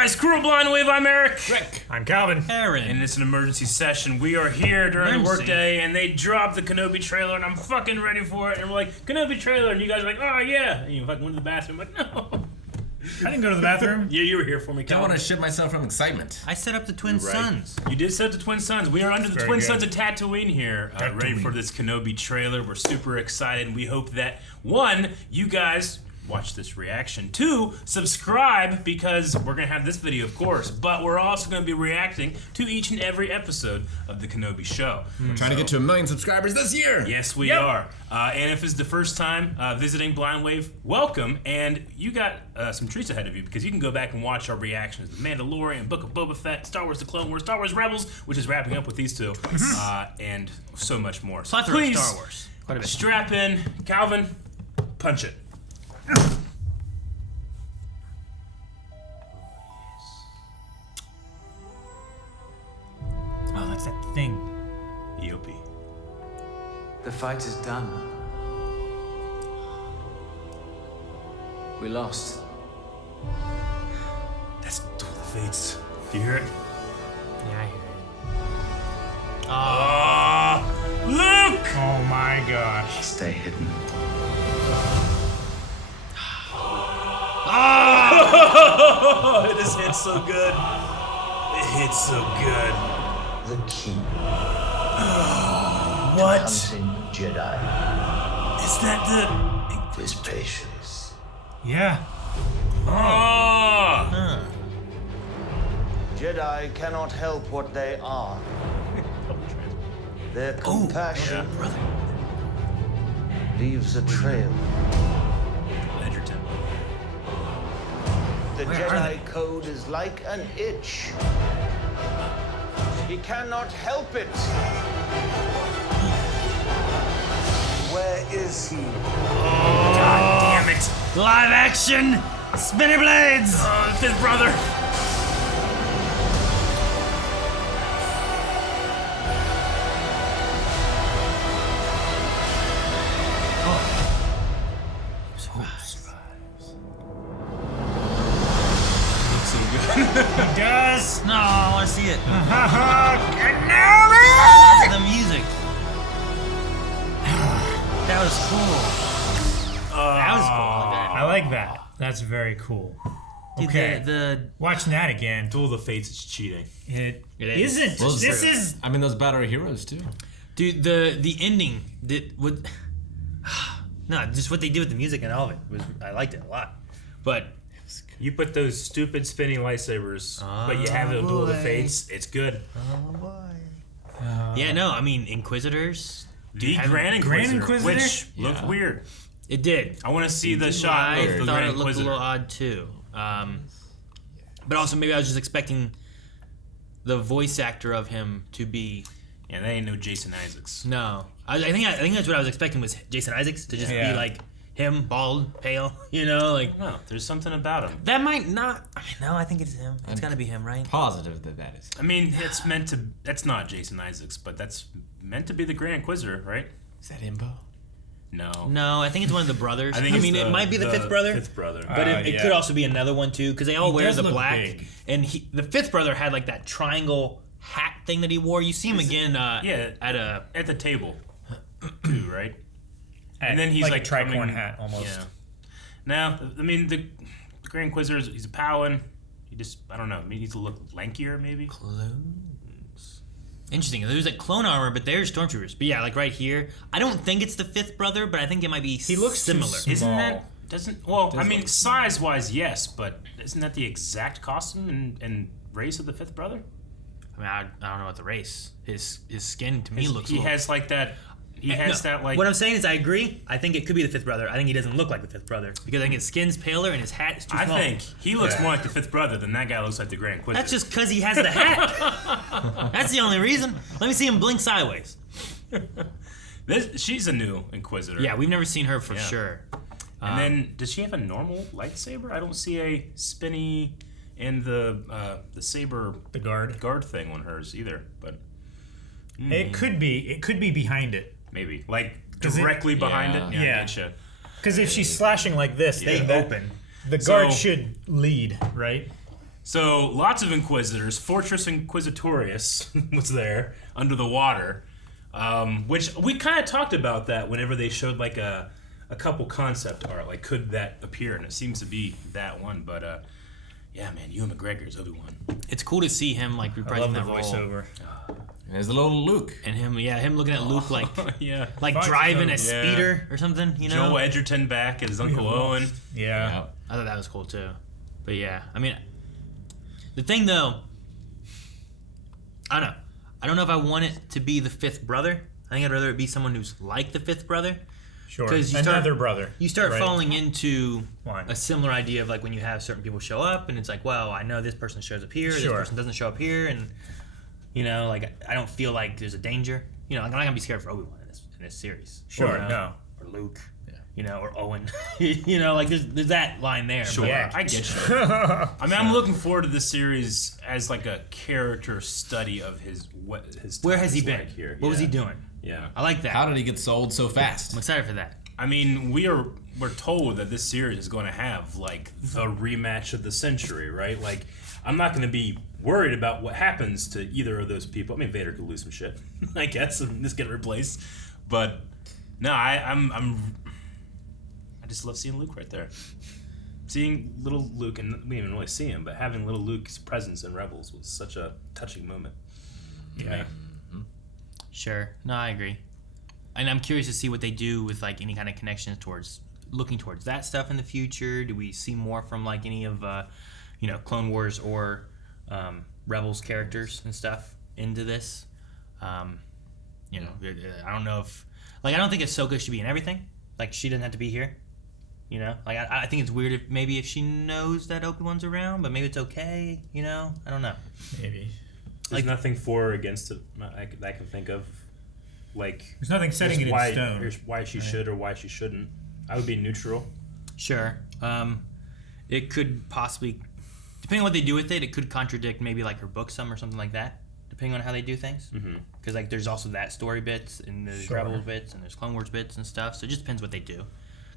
guys, Crew of Blind Wave, I'm Eric. Rick. I'm Calvin. Aaron. And it's an emergency session. We are here during the workday, and they dropped the Kenobi trailer, and I'm fucking ready for it. And we're like, Kenobi trailer, and you guys are like, oh yeah. And you fucking went to the bathroom. I'm like, no. I didn't go to the bathroom. Yeah, you were here for me, Calvin. Don't want to shit myself from excitement. I set up the Twin Suns. You did set up the Twin Suns. We are under the Very Twin good. Suns of Tatooine here, ready for this Kenobi trailer. We're super excited, and we hope that, one, you guys watch this reaction. Two, subscribe, because we're going to have this video, of course, but we're also going to be reacting to each and every episode of the Kenobi show. We're trying to get to 1 million subscribers this year. Yes, we are. And if it's the first time visiting Blind Wave, welcome. And you got some treats ahead of you, because you can go back and watch our reactions. The Mandalorian, Book of Boba Fett, Star Wars The Clone Wars, Star Wars Rebels, which is wrapping up with these two, and so much more. So Plethora of please, Star Wars. Quite a bit. strap in. Calvin, punch it. Oh, that's that thing. EOP. The fight is done. We lost. That's Duel of the Fates. Do you hear it? Yeah, I hear it. Luke! Oh my gosh. Stay hidden. Oh, it just hits so good. It hits so good. The key What? hunting Jedi Is that is patience. Yeah. Oh! Jedi cannot help what they are. Their compassion leaves a trail. Edgerton. The Jedi code is like an itch. He cannot help it. Where is he? God damn it! Live action! Spinner blades! Oh, the fifth brother! He does. No, I want to see it. Kenobi! The music. That was cool. That was cool. I like that. That's very cool. Dude, Okay. the Watching that again. Duel of the Fates is cheating. It is. isn't. Well, This is. I mean, those battery heroes too. dude, the ending did what? No, just what they did with the music and all of it was. I liked it a lot, but You put those stupid spinning lightsabers, but you have the Duel of the boy. Fates. It's good. yeah, no, I mean Inquisitors. The have Grand Grand Inquisitor, Inquisitor? which looked weird. It did. I want to see the shot I of the thought Grand it looked a Inquisitor. little odd too. But also maybe I was just expecting the voice actor of him to be. Yeah, that ain't no Jason Isaacs. No, I think that's what I was expecting was Jason Isaacs to just Yeah. be like him, bald, pale. You know, like No, there's something about him. that might not. I mean, no, I think it's him. It's gotta be him, right? Positive that is. I mean, it's meant to. That's not Jason Isaacs, but that's meant to be the Grand Inquisitor, right? Is that Imbo? No. No, I think it's one of the brothers. I, think it's mean, it might be the fifth brother. Fifth brother. But it yeah. could also be another one too, because they all wear does the look black. big. And the fifth brother had like that triangle hat thing that he wore. You see him again. yeah. At the table, too, right? And then he's like a tricorn coming- hat almost. Yeah. Now, I mean, the Grand Inquisitor, he's a Powin. He just, I don't know, maybe he needs to look lankier, maybe? Clones. Interesting. There's like clone armor, but they're stormtroopers. But yeah, like right here, I don't think it's the fifth brother, but I think it might be. He looks too similar. small. Isn't that, well, I mean, look- size-wise, yes, but isn't that the exact costume and race of the fifth brother? I mean, I don't know about the race. His skin to me looks. He a little- has like that, he has No, that like... What I'm saying is, I agree. I think it could be the fifth brother. I think he doesn't look like the fifth brother because I think his skin's paler and his hat is too I small. think he looks more like the fifth brother than that guy looks like the Grand Inquisitor. That's just because he has the hat. That's the only reason. Let me see him blink sideways. She's a new Inquisitor. Yeah, we've never seen her for Yeah. sure. And then, does she have a normal lightsaber? I don't see a spinny in the saber The guard. thing on hers either. But It could be. It could be behind it. maybe like 'Cause it- directly behind it. Yeah, Yeah. Gotcha. Because if she's slashing like this, They then open. The guard So- should lead, right? So lots of Inquisitors. Fortress Inquisitorius was there under the water, which we kind of talked about that whenever they showed like a couple concept art. Like, could that appear? And it seems to be that one. But yeah, man, Ewan McGregor's Obi-Wan. It's cool to see him like I reprising love the that role. voiceover. And there's a little Luke. And him looking at Luke like Yeah. like Fuck driving no. a speeder or something, you know? Joel Edgerton back as Uncle Owen. Yeah. I thought that was cool too. But yeah, I mean, the thing though, I don't know. I don't know if I want it to be the fifth brother. I think I'd rather it be someone who's like the fifth brother. Sure. 'Cause you Another start- brother. You start Right. falling into Why? a similar idea of like when you have certain people show up and it's like, well, I know this person shows up here, this Sure. person doesn't show up here, and you know, like I don't feel like there's a danger. You know, like, I'm not gonna be scared for Obi-Wan in this series. Sure, You know? no. Or Luke. You know, or Owen. You know, like there's that line there. Sure, Yeah. I get you. I mean, I'm looking forward to this series as like a character study of what his. Where time has he is been? like here. What was he Yeah. doing? Yeah. I like that. How did he get sold so fast? I'm excited for that. I mean, we're told that this series is going to have like the rematch of the century, right? Like, I'm not going to be worried about what happens to either of those people. I mean, Vader could lose some shit, I guess, and just get replaced. But no, I just love seeing Luke right there. Seeing little Luke, and we didn't even really see him, but having little Luke's presence in Rebels was such a touching moment. Yeah. Sure. No, I agree. And I'm curious to see what they do with like any kind of connections towards looking towards that stuff in the future. Do we see more from like any of Clone Wars or Rebels characters and stuff into this? I don't know if I don't think Ahsoka should be in everything. Like, she doesn't have to be here. You know, like I think it's weird if she knows that Obi-Wan's around, but maybe it's okay. You know, I don't know. Maybe. There's nothing for or against it I can think of. Like, There's nothing setting it in stone. Here's why she should or why she shouldn't. I would be neutral. Sure. It could possibly, depending on what they do with it, it could contradict maybe like her book some or something like that, depending on how they do things. Because like there's also that story bits and there's Sure. Rebels bits and there's Clone Wars bits and stuff. So it just depends what they do.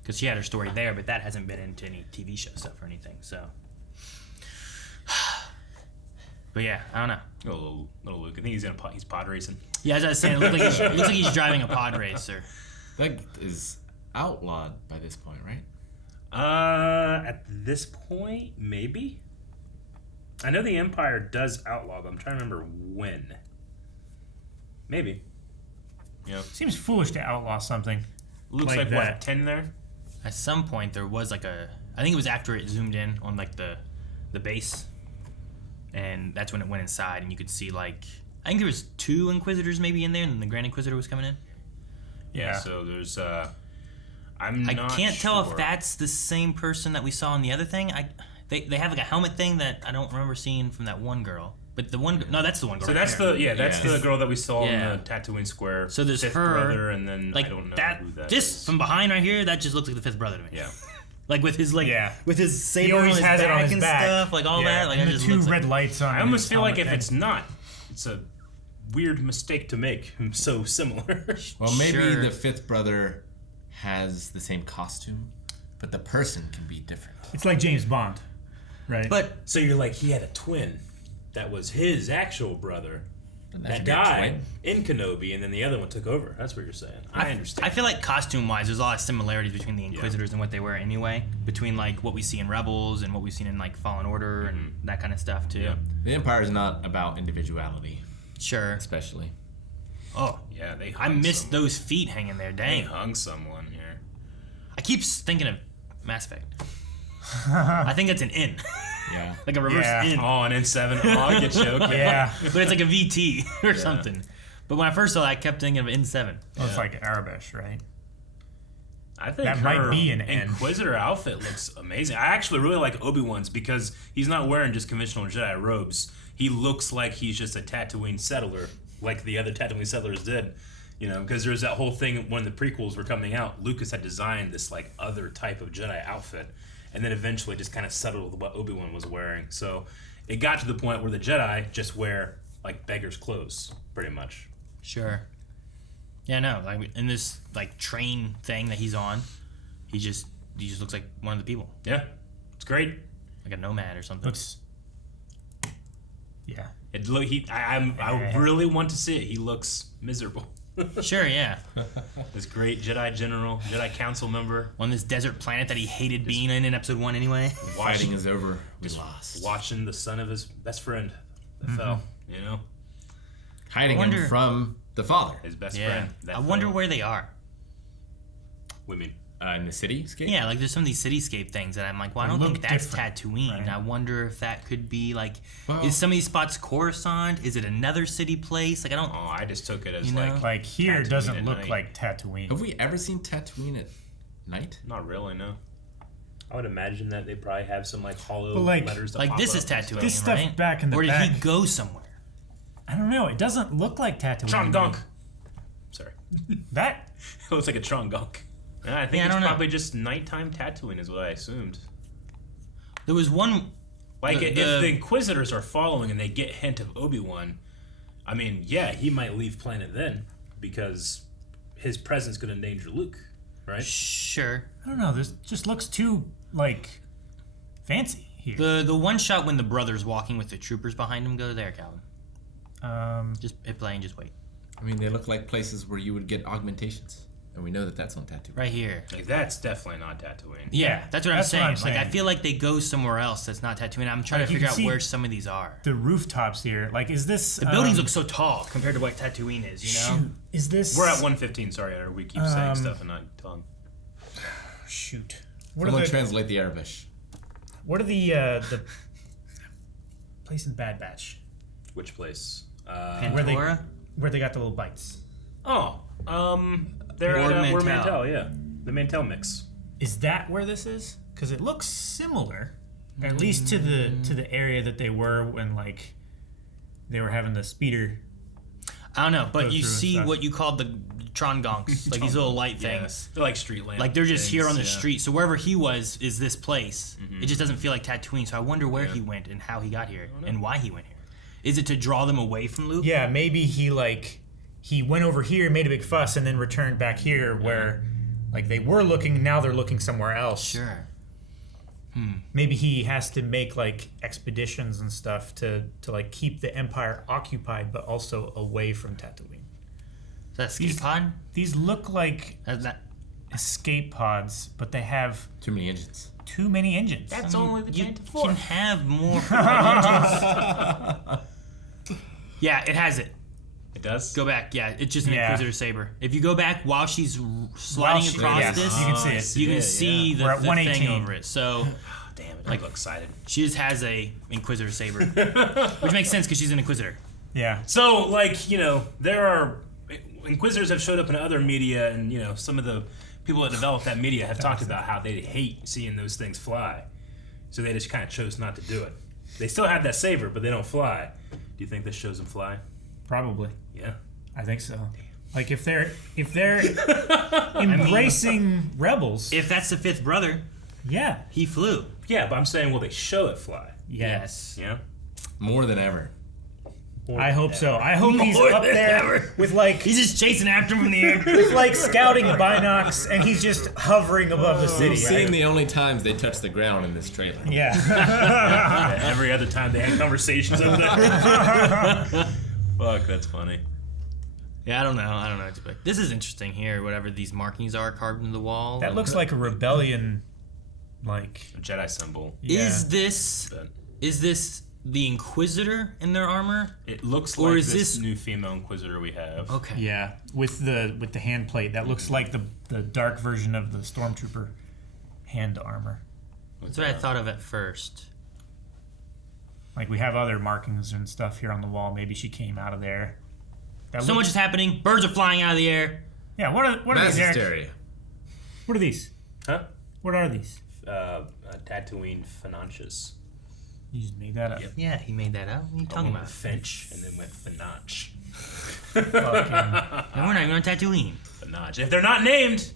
Because she had her story there, but that hasn't been into any TV show stuff or anything. So. But yeah, I don't know. Little Luke. I think he's pod racing. Yeah, as I was saying, it looks like he's driving a pod racer. That is outlawed by this point, right? At this point, maybe. I know the Empire does outlaw, but I'm trying to remember when. Maybe. Yep. Seems foolish to outlaw something. Luke's like like that. what, 10 there? At some point, there was like I think it was after it zoomed in on like the base, and that's when it went inside, and you could see like I think there was 2 Inquisitors maybe in there, and then the Grand Inquisitor was coming in. Yeah. So there's I not can't tell sure. if that's the same person that we saw in the other thing. They have like a helmet thing that I don't remember seeing from that one girl, but the one that's the one girl. So right that's there. the girl that we saw Yeah. in the Tatooine Square. So there's fifth her, brother, and then like I don't know that. who that This is. from behind right here, that just looks like the fifth brother to me. Yeah. Like with his Yeah. with his saber always on his has it back on his and back. stuff, like all Yeah. that. Like and it the just 2 looks red like, lights on I almost his feel like if helmet it's not, it's a weird mistake to make him so similar. Well, maybe Sure. the fifth brother has the same costume, but the person can be different. It's like James Bond, right? But So you're like, he had a twin that was his actual brother that died in Kenobi, and then the other one took over. That's what you're saying. I understand. I feel like costume-wise, there's a lot of similarities between the Inquisitors and what they were anyway. Between like what we see in Rebels and what we've seen in like Fallen Order and that kind of stuff too. Yeah. The Empire is not about individuality, Sure. especially. Oh, Yeah, they. I hung missed someone. those feet hanging there. They Dang. hung someone here. I keep thinking of Mass Effect. I think it's an N, Yeah. like a reverse Yeah. N. Oh, an N7. Oh, I get you. Okay. yeah. But it's like a VT or something. But when I first saw that, I kept thinking of N7. Well, it's like Arabish, right? I think That her might be an N. Inquisitor outfit looks amazing. I actually really like Obi-Wan's because he's not wearing just conventional Jedi robes. He looks like he's just a Tatooine settler, like the other Tatooine settlers did. You know, because there's that whole thing when the prequels were coming out, Lucas had designed this like other type of Jedi outfit, and then eventually just kind of settled with what Obi-Wan was wearing. So it got to the point where the Jedi just wear like beggars' clothes, pretty much. Sure. Yeah, no. Like in this like train thing that he's on, he just looks like one of the people, Yeah, it's great. like a nomad or something. Looks I really want to see it. He looks miserable. Sure, yeah. This great Jedi general, Jedi council member On this desert planet that he hated being in episode 1 anyway. Fighting is over. We lost. watching the son of his best friend that fell. You know, Hiding him from the father. his best Yeah. friend. That I wonder fell. where they are. What do you mean? In the cityscape? Yeah, like there's some of these cityscape things that I'm like, well, I don't look think that's different, Tatooine. right? I wonder if that could be like, Well- is some of these spots Coruscant? Is it another city place? Like I don't. Oh, I just took it as You know? like Like here Tatooine doesn't at look night. like Tatooine. Have we ever seen Tatooine at night? not really. No. I would imagine that they probably have some like hollow But, like- letters. That Like pop this up is and Tatooine, stuff. This stuff right? back in the or did back. he go somewhere? I don't know. It doesn't look like Tatooine. Trong Gunk. Sorry, That it looks like a Trong Gunk. Yeah, I think Yeah, I it's don't know. probably just nighttime Tatooine is what I assumed. There was one. Like The- if the- the Inquisitors are following and they get hint of Obi-Wan, I mean, yeah, he might leave planet then because his presence could endanger Luke, right? Sure. I don't know. This just looks too like fancy here. The one shot when the brother's walking with the troopers behind him. Go there, Calvin. Just hit play and just wait. I mean, they look like places where you would get augmentations. And we know that that's on Tatooine. Right here. Like that's definitely not Tatooine. Yeah, that's what I'm That's what saying. I'm Like I saying. feel like they go somewhere else that's not Tatooine. I'm trying Like, to you figure can out see where some of these are. The rooftops here, like, is this The buildings look so tall compared to what Tatooine is. You know. Shoot, is this? We're at 115. Sorry, we keep saying stuff and not telling. Shoot. What Someone are the translate the Arabic. What are the place in Bad Batch Which place? Pandora. where they got the little bites? They're Ward at Ward Mantell. Mantell, yeah, the Mantell mix. Is that where this is? Because it looks similar, at least to the area that they were when like they were having the speeder. I don't know, but Go you through and see stuff. what you called the Tron Gonks, like these little light things. They're like street lamp. Like they're just here on the things, yeah. street. So wherever he was is this place. It just doesn't feel like Tatooine. So I wonder where he went and how he got here and why he went here. Is it to draw them away from Luke? Yeah, maybe he went over here, made a big fuss, and then returned back here where like they were looking. Now they're looking somewhere else. Sure. Maybe he has to make like expeditions and stuff to like keep the Empire occupied, but also away from Tatooine. Is that escape pod? These look like That, escape pods, but they have Too many engines. too many engines. That's only the you Tantive can Four. have more. Yeah, it has it. It does. Go back. Yeah, it's just an Yeah. Inquisitor saber. If you go back while she's sliding she- across yes, this, you can see it. you can Yeah, see yeah. the, We're at the 118. thing over it. So Damn it! I'm excited. she just has a Inquisitor saber, which makes sense because she's an Inquisitor. Yeah. So, like, you know, there are Inquisitors have showed up in other media, and you know, some of the people that developed that media have talked about how they hate seeing those things fly. So they just kind of chose not to do it. They still have that saber, but they don't fly. Do you think this shows them fly? Probably. Yeah. I think so. Like if they're embracing rebels, If that's the fifth brother, yeah. he flew. Yeah, but I'm saying, will they show it fly? Yes. Yeah. More than ever. I hope so. I hope he's More up than there ever. with like He's just chasing after him in the air. with like scouting binocs, and he's just hovering above the city. We've seen Right? the only times they touch the ground in this trailer. Yeah. Yeah, every other time they had conversations over there. Fuck, that's funny. Yeah, I don't know. I don't know what to expect. This is interesting here. Whatever these markings are carved into the wall. That looks like a rebellion. Like A Jedi symbol. yeah. Is this the Inquisitor in their armor? It looks Or like is this this- new female Inquisitor we have. Okay. Yeah, with the hand plate that looks like the dark version of the stormtrooper hand armor. That's what I thought of at first. Like we have other markings and stuff here on the wall. Maybe she came out of there. That So look- much is happening. Birds are flying out of the air. Yeah. What are Mass these? Eric? hysteria. What are these? Huh? What are these? Tatooine Finanches. You just made that up. Yep. Yeah, he made that up. What are you talking about? Finch, and then with Finach. Fucking- No, we're not even on Tatooine. Finach. If they're not named,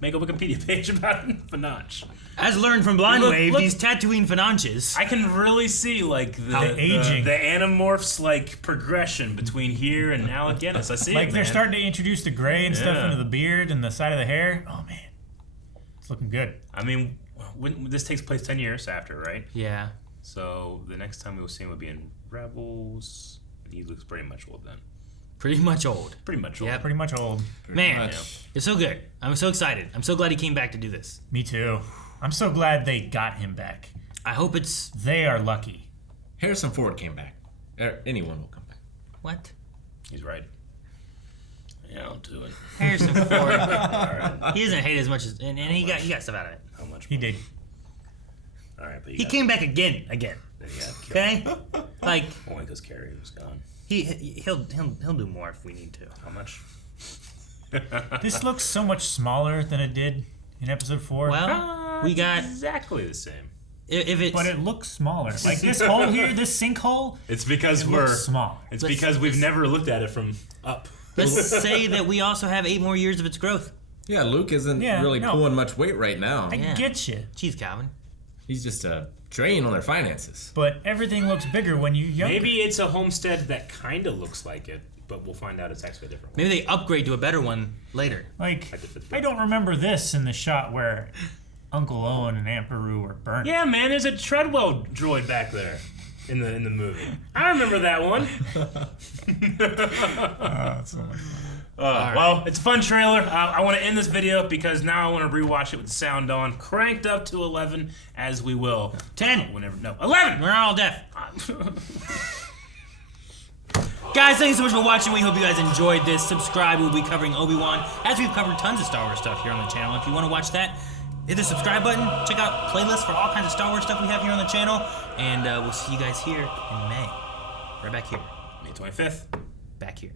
make a Wikipedia page about Finach. As learned from Blind Look- Wave, look- these Tatooine Finanches. I can really see like the aging. the Animorphs like progression between here and Alec Guinness. I see like it, they're man. starting to introduce the gray and stuff Yeah. into the beard and the side of the hair. Oh man, it's looking good. I mean, this takes place 10 years after, right? Yeah. So the next time we will see him will be in Rebels. He looks pretty much old then. Pretty much old. Pretty much old. Yeah. Pretty much old. Man, much. it's so good. I'm so excited. I'm so glad he came back to do this. Me too. I'm so glad they got him back. I hope it's... They are lucky. Harrison Ford came back. Anyone will come back. What? He's right. Yeah, I'll do it. Harrison Ford. He doesn't hate as much as... And he got stuff out of it. How much? He did. All right, but He came back again. Then you got killed. Okay? Like, Only because Carrie was gone. he'll do more if we need to. How much? This looks so much smaller than it did in episode 4. Well, we got... exactly the same. If it's... But it looks smaller. Like this hole here, this sinkhole, It's because it we're looks small. It's Let's- because we've never looked at it from up. Let's say that we also have 8 more years of its growth. Yeah, Luke isn't Yeah, really no. pulling much weight right now. I Yeah. get you. Jeez, Calvin. He's just drain on their finances. But everything looks bigger when you're younger. Maybe it's a homestead that kind of looks like it, but we'll find out it's actually a different one. Maybe they upgrade to a better one later. Like, the fifth I don't remember this in the shot where Uncle Owen and Aunt Beru were burning. Yeah, man, there's a Treadwell droid back there in the movie. I remember that one. So much fun. Well, it's a fun trailer. I want to end this video because now I want to rewatch it with the sound on, cranked up to 11, as we will. 10. Whenever, no, 11. We're all deaf. Guys, thanks so much for watching. We hope you guys enjoyed this. Subscribe. We'll be covering Obi-Wan, as we've covered tons of Star Wars stuff here on the channel. If you want to watch that, hit the subscribe button. Check out playlists for all kinds of Star Wars stuff we have here on the channel. And we'll see you guys here in May. Right back here. May 25th. Back here.